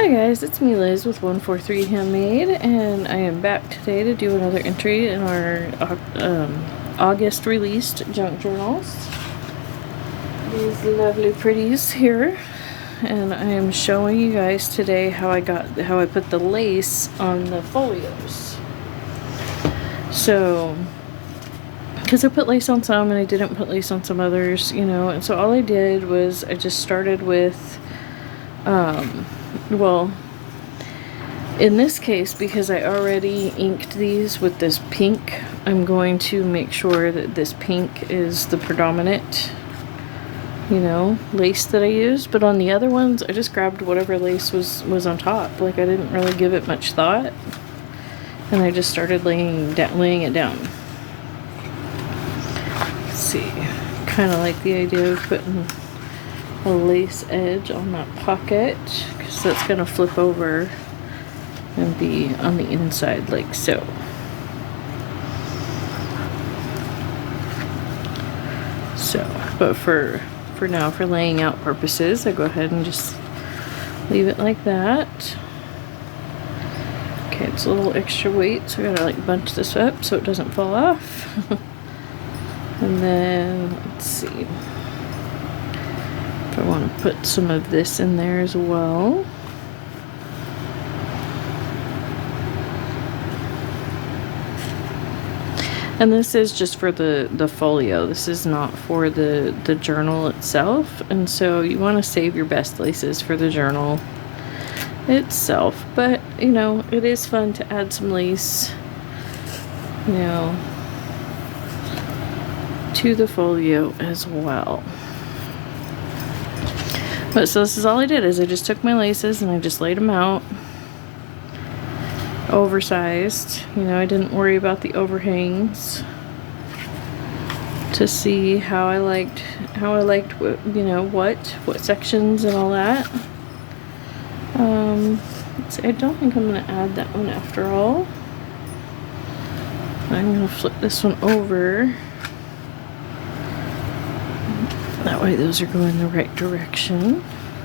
Hi guys, it's me Liz with 143 Handmade, and I am back today to do another entry in our August released junk journals. These lovely pretties here, and I am showing you guys today how I put the lace on the folios. So, because I put lace on some and I didn't put lace on some others, you know, and so all I did was I just started with well, in this case, because I already inked these with this pink, I'm going to make sure that this pink is the predominant, you know, lace that I used. But on the other ones, I just grabbed whatever lace was on top. Like, I didn't really give it much thought, and I just started laying it down. Let's see, kind of like the idea of putting a lace edge on that pocket, because that's gonna flip over and be on the inside like so. But for now, for laying out purposes, I go ahead and just leave it like that. Okay, it's a little extra weight, so I gotta like bunch this up so it doesn't fall off. And then let's see if I want to put some of this in there as well. And this is just for the folio. This is not for the journal itself. And so you want to save your best laces for the journal itself. But, you know, it is fun to add some lace, you know, to the folio as well. But so this is all I did, is I just took my laces and I just laid them out. Oversized, you know, I didn't worry about the overhangs to see how I liked what, you know, what sections and all that. Let's see, I don't think I'm gonna add that one after all. I'm gonna flip this one over. That way those are going the right direction.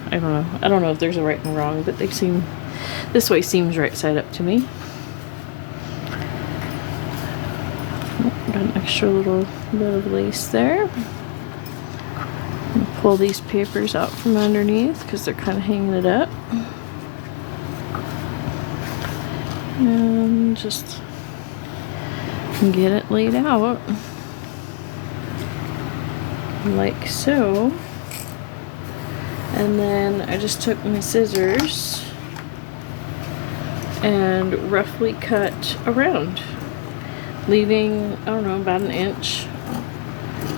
I don't know if there's a right and wrong, but they seem, this way seems right side up to me. Got an extra little bit of lace there. Pull these papers out from underneath because they're kind of hanging it up. And just get it laid out like so. And then I just took my scissors and roughly cut around, leaving, I don't know, about an inch,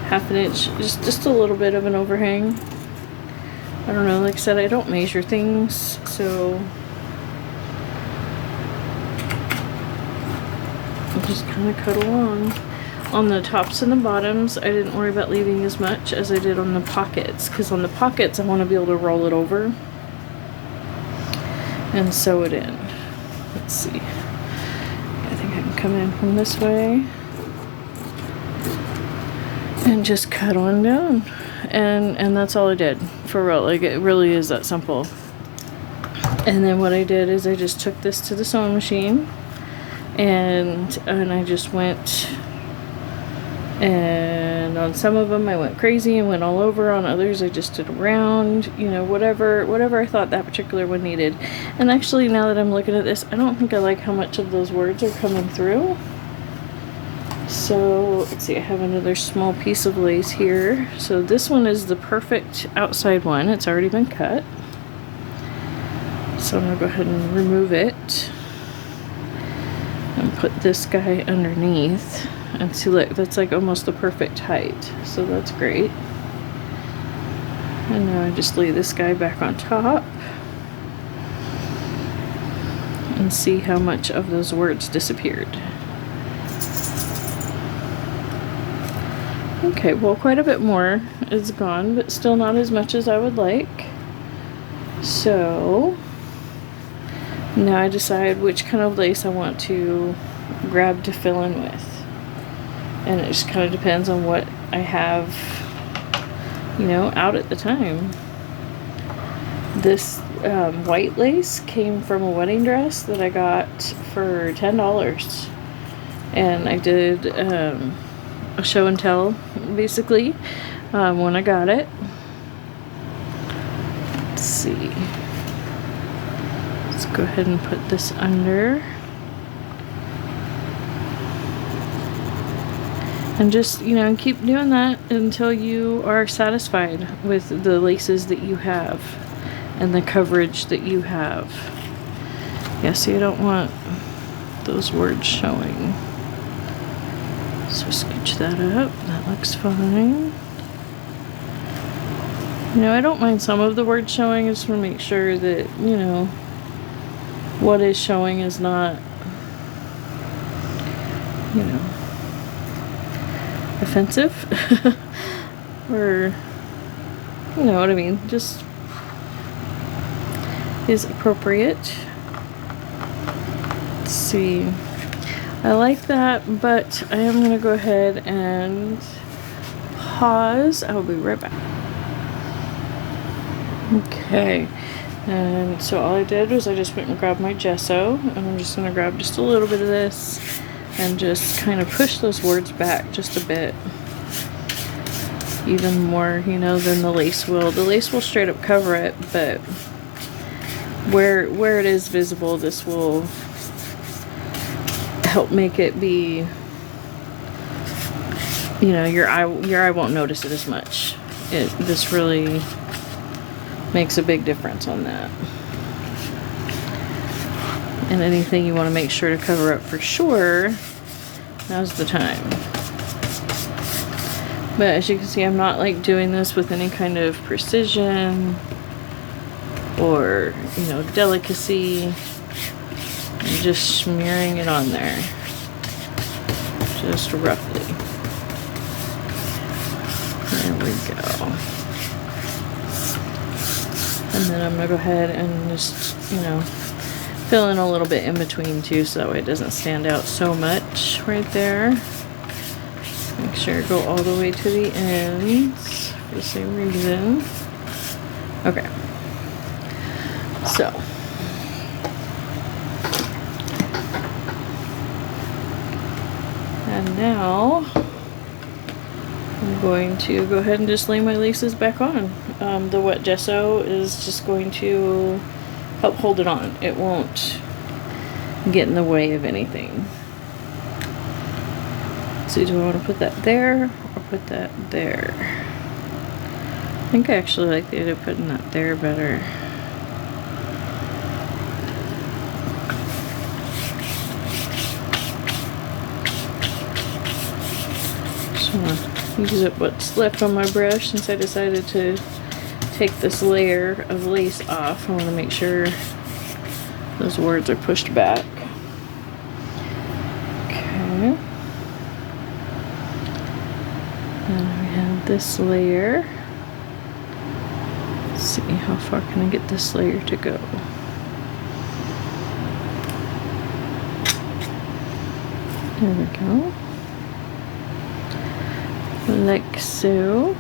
half an inch, just a little bit of an overhang. I don't know, like I said, I don't measure things, so I just kind of cut along. On the tops and the bottoms, I didn't worry about leaving as much as I did on the pockets, because on the pockets I want to be able to roll it over and sew it in. Let's see. I think I can come in from this way and just cut on down. And that's all I did, for real. Like, it really is that simple. And then what I did is I just took this to the sewing machine and I just went, and on some of them I went crazy and went all over. On others I just did around, you know, whatever I thought that particular one needed. And actually, now that I'm looking at this, I don't think I like how much of those words are coming through. So let's see, I have another small piece of lace here. So this one is the perfect outside one. It's already been cut, so I'm gonna go ahead and remove it and put this guy underneath. And see, look, that's like almost the perfect height, so that's great. And now I just lay this guy back on top and see how much of those words disappeared. Okay, well, quite a bit more is gone, but still not as much as I would like. So now I decide which kind of lace I want to grab to fill in with. And it just kind of depends on what I have, you know, out at the time. This white lace came from a wedding dress that I got for $10. And I did a show and tell, basically, when I got it. Let's see. Let's go ahead and put this under. And just, you know, keep doing that until you are satisfied with the laces that you have and the coverage that you have. Yeah, so you don't want those words showing. So scooch that up. That looks fine. You know, I don't mind some of the words showing. I just want to make sure that, you know, what is showing is not, you know, offensive. Or, you know what I mean, just is appropriate. Let's see. I like that, but I am going to go ahead and pause. I will be right back. Okay, and so all I did was I just went and grabbed my gesso, and I'm just going to grab just a little bit of this and just kind of push those words back just a bit. Even more, you know, than the lace will. The lace will straight up cover it, but where it is visible, this will help make it be, you know, your eye won't notice it as much. This really makes a big difference on that. And anything you want to make sure to cover up for sure, now's the time. But as you can see, I'm not like doing this with any kind of precision or, you know, delicacy. I'm just smearing it on there, just roughly. There we go. And then I'm gonna go ahead and just, you know, fill in a little bit in between too, so it doesn't stand out so much right there. Make sure go all the way to the ends for the same reason. Okay. So. And now I'm going to go ahead and just lay my laces back on. The wet gesso is just going to help hold it on. It won't get in the way of anything. So do I want to put that there or put that there? I think I actually like the idea of putting that there better. Just want to use up what's left on my brush since I decided to take this layer of lace off. I want to make sure those words are pushed back. Okay. And we have this layer. Let's see, how far can I get this layer to go? There we go. Like so.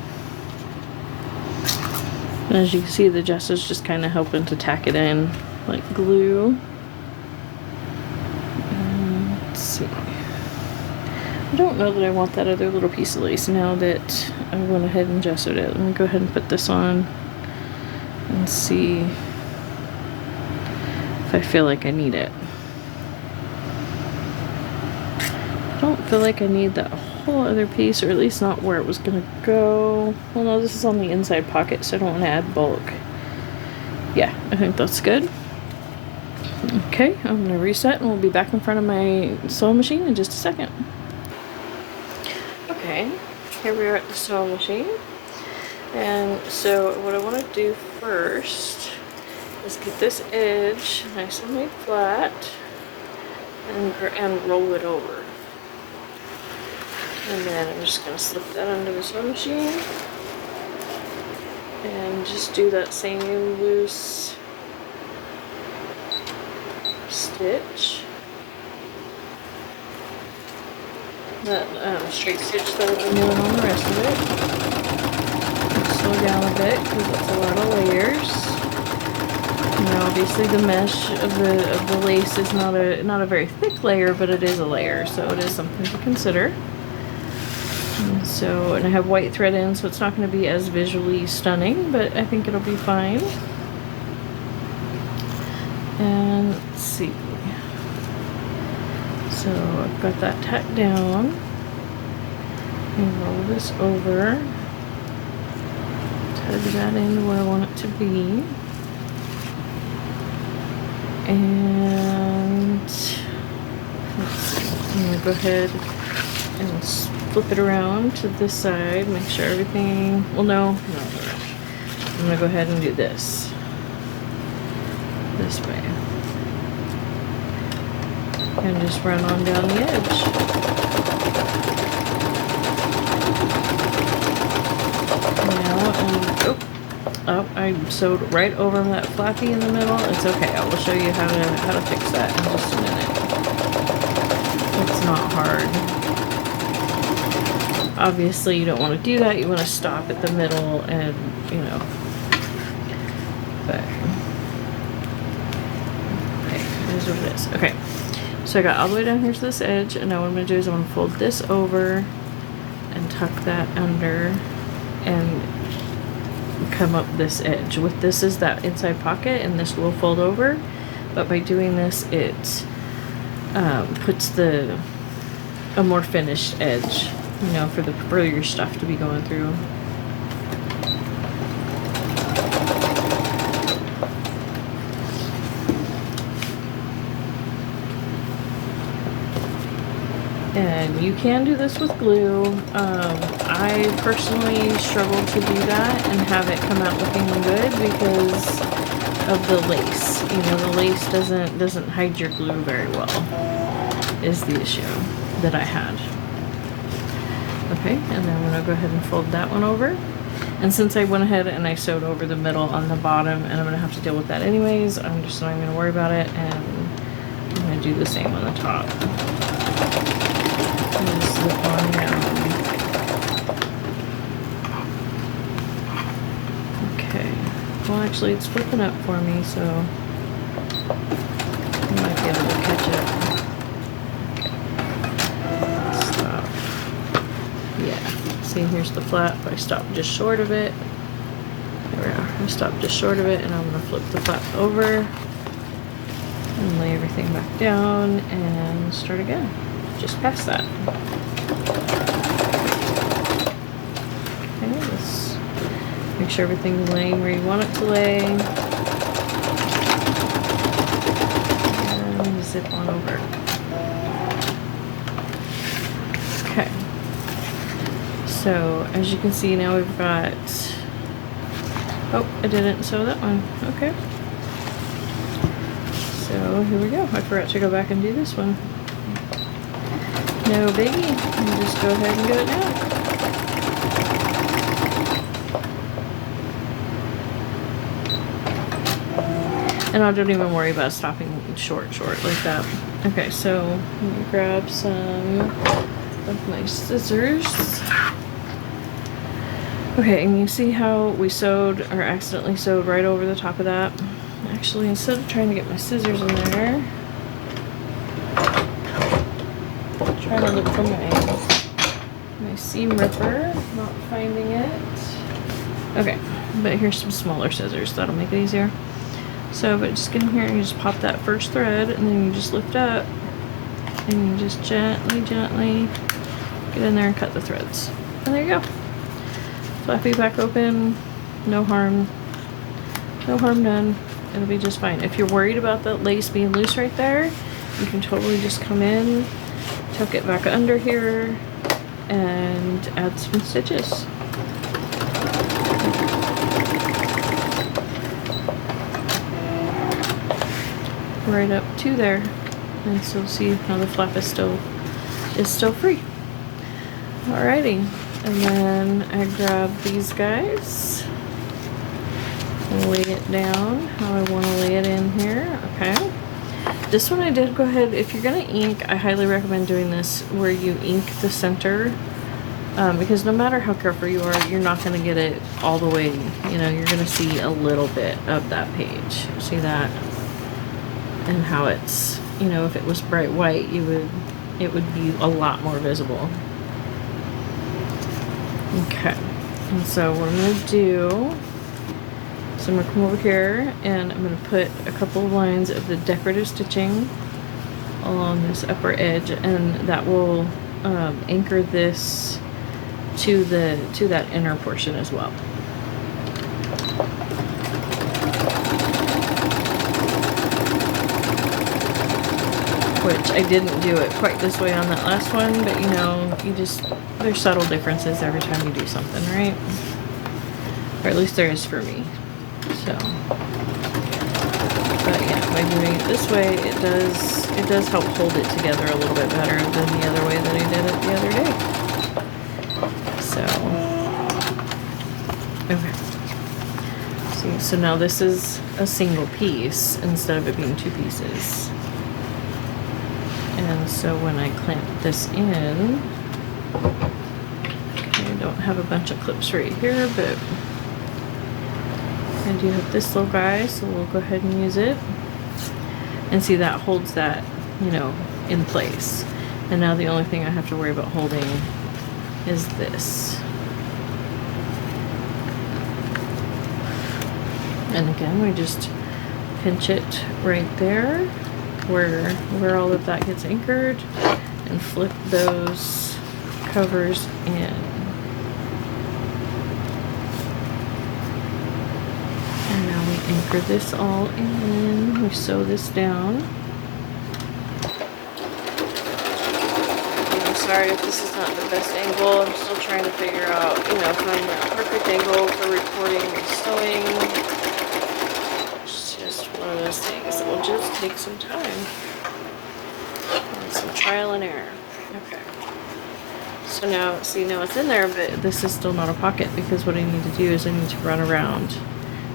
And as you can see, the gesso is just kind of helping to tack it in like glue. Let's see. I don't know that I want that other little piece of lace now that I went ahead and gessoed it. Let me go ahead and put this on and see if I feel like I need it. I don't feel like I need that whole other piece, or at least not where it was gonna go. Well, no, this is on the inside pocket, so I don't want to add bulk. Yeah, I think that's good. Okay, I'm gonna reset and we'll be back in front of my sewing machine in just a second. Okay, here we are at the sewing machine. And so what I want to do first is get this edge nice and laid flat and roll it over. And then I'm just going to slip that under the sewing machine and just do that same loose stitch. That straight stitch that I've been doing on the rest of it. Slow down a bit because that's a lot of layers. Now, obviously the mesh of the lace is not a very thick layer, but it is a layer, so it is something to consider. And I have white thread in, so it's not going to be as visually stunning, but I think it'll be fine. And let's see. So I've got that tacked down. And roll this over. Tug that into where I want it to be. And let's see. I'm going to go ahead and flip it around to this side, make sure everything, well no. I'm gonna go ahead and do this way. And just run on down the edge. Now, I sewed right over that flappy in the middle. It's okay, I will show you how to fix that in just a minute. It's not hard. Obviously, you don't want to do that. You want to stop at the middle and, you know, but, okay, here's what it is. Okay, so I got all the way down here to this edge, and now what I'm going to do is I'm going to fold this over and tuck that under and come up this edge. With this is that inside pocket, and this will fold over, but by doing this, it puts a more finished edge, you know, for your stuff to be going through. And you can do this with glue. I personally struggle to do that and have it come out looking good because of the lace. You know, the lace doesn't hide your glue very well, is the issue that I had. Okay, and then I'm gonna go ahead and fold that one over. And since I went ahead and I sewed over the middle on the bottom, and I'm gonna have to deal with that anyways, I'm just not even gonna worry about it, and I'm gonna do the same on the top. And just slip on down. Okay, well actually it's flipping up for me, so I might be able to catch it. See, here's the flap. I stopped just short of it. There we are. I stopped just short of it, and I'm going to flip the flap over and lay everything back down and start again. Just past that. Okay, let's make sure everything's laying where you want it to lay. And zip on over. Okay. So, as you can see, now we've got, oh, I didn't sew that one, okay. So, here we go. I forgot to go back and do this one. No biggie, you just go ahead and do it now. And I don't even worry about stopping short like that. Okay, so, let me grab some of my scissors. Okay, and you see how we sewed, or accidentally sewed right over the top of that? Actually, instead of trying to get my scissors in there, I'm trying to look for my seam ripper, not finding it. Okay, but here's some smaller scissors, that'll make it easier. So, but just get in here and you just pop that first thread, and then you just lift up, and you just gently get in there and cut the threads. And there you go. Flappy back open, no harm done. It'll be just fine. If you're worried about the lace being loose right there, you can totally just come in, tuck it back under here, and add some stitches. Right up to there, and so see how the flap is still free. Alrighty. And then I grab these guys, lay it down how I want to lay it in here. Okay. This one I did go ahead, if you're going to ink, I highly recommend doing this where you ink the center Because no matter how careful you are, you're not going to get it all the way, you know, you're going to see a little bit of that page. See that? And how it's, you know, if it was bright white, it would be a lot more visible. Okay, and so what I'm going to do, so I'm going to come over here and I'm going to put a couple of lines of the decorative stitching along this upper edge, and that will anchor this to that inner portion as well. Which I didn't do it quite this way on that last one, but you know, there's subtle differences every time you do something, right? Or at least there is for me. So, but yeah, by doing it this way, it does help hold it together a little bit better than the other way that I did it the other day. So, okay. See, so now this is a single piece instead of it being two pieces. And so when I clamp this in, okay, I don't have a bunch of clips right here, but I do have this little guy, so we'll go ahead and use it. And see, that holds that, you know, in place. And now the only thing I have to worry about holding is this. And again, we just pinch it right there where all of that gets anchored and flip those covers in. And now we anchor this all in. We sew this down. I'm sorry if this is not the best angle. I'm still trying to figure out, you know, find that perfect angle for recording and sewing. It's just one of those things that will just take some time and some trial and error. Okay. So now, see, now it's in there, but this is still not a pocket, because what I need to do is I need to run around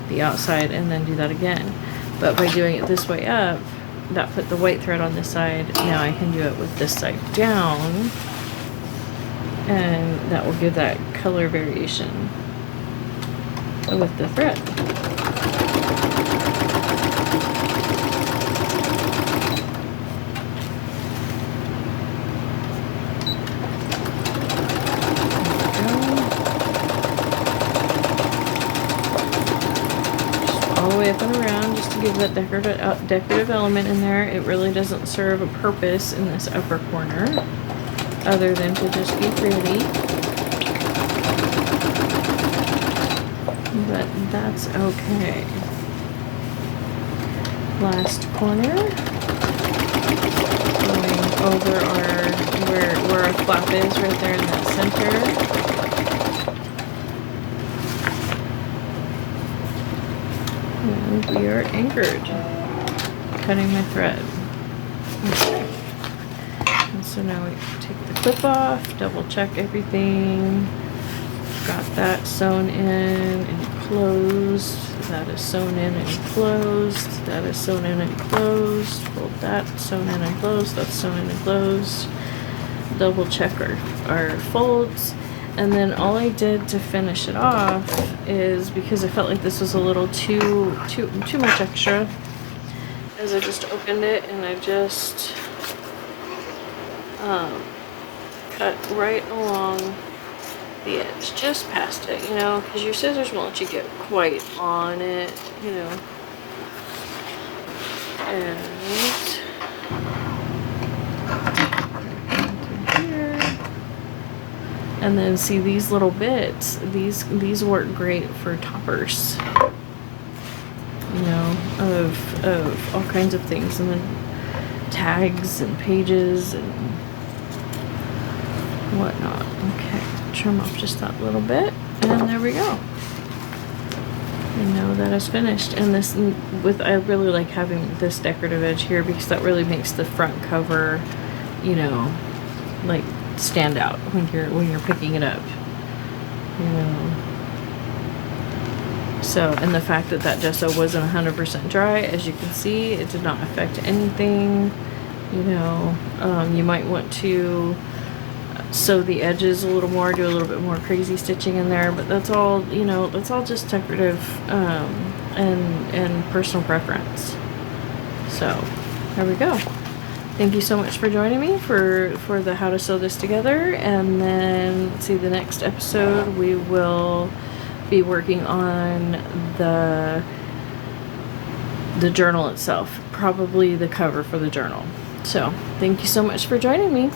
the outside and then do that again. But by doing it this way up, that put the white thread on this side. Now I can do it with this side down, and that will give that color variation with the thread. Up and around, just to give that decorative element in there. It really doesn't serve a purpose in this upper corner other than to just be pretty, but that's okay. Last corner, going over where our flap is, right there in that center. And we are anchored. Cutting my thread. Okay. And so now we take the clip off, double check everything. Got that sewn in and closed. That is sewn in and closed. That is sewn in and closed. Fold that, sewn in and closed. That's sewn in and closed. Double check our folds. And then all I did to finish it off is, because I felt like this was a little too much extra, is I just opened it and I just cut right along the edge, just past it, you know, because your scissors won't let you get quite on it, you know. And and then see these little bits, these work great for toppers, you know, of all kinds of things, and then tags and pages and whatnot. Okay, trim off just that little bit, and there we go. And now that is finished. And this, I really like having this decorative edge here, because that really makes the front cover, you know, like stand out when you're picking it up, you know. So, and the fact that that gesso wasn't 100% dry, as you can see, it did not affect anything, you know. You might want to sew the edges a little more, do a little bit more crazy stitching in there, but that's all, you know, that's all just decorative and personal preference. So there we go. Thank you so much for joining me for the how to sew this together. And then let's see, the next episode we will be working on the journal itself, probably the cover for the journal. So thank you so much for joining me.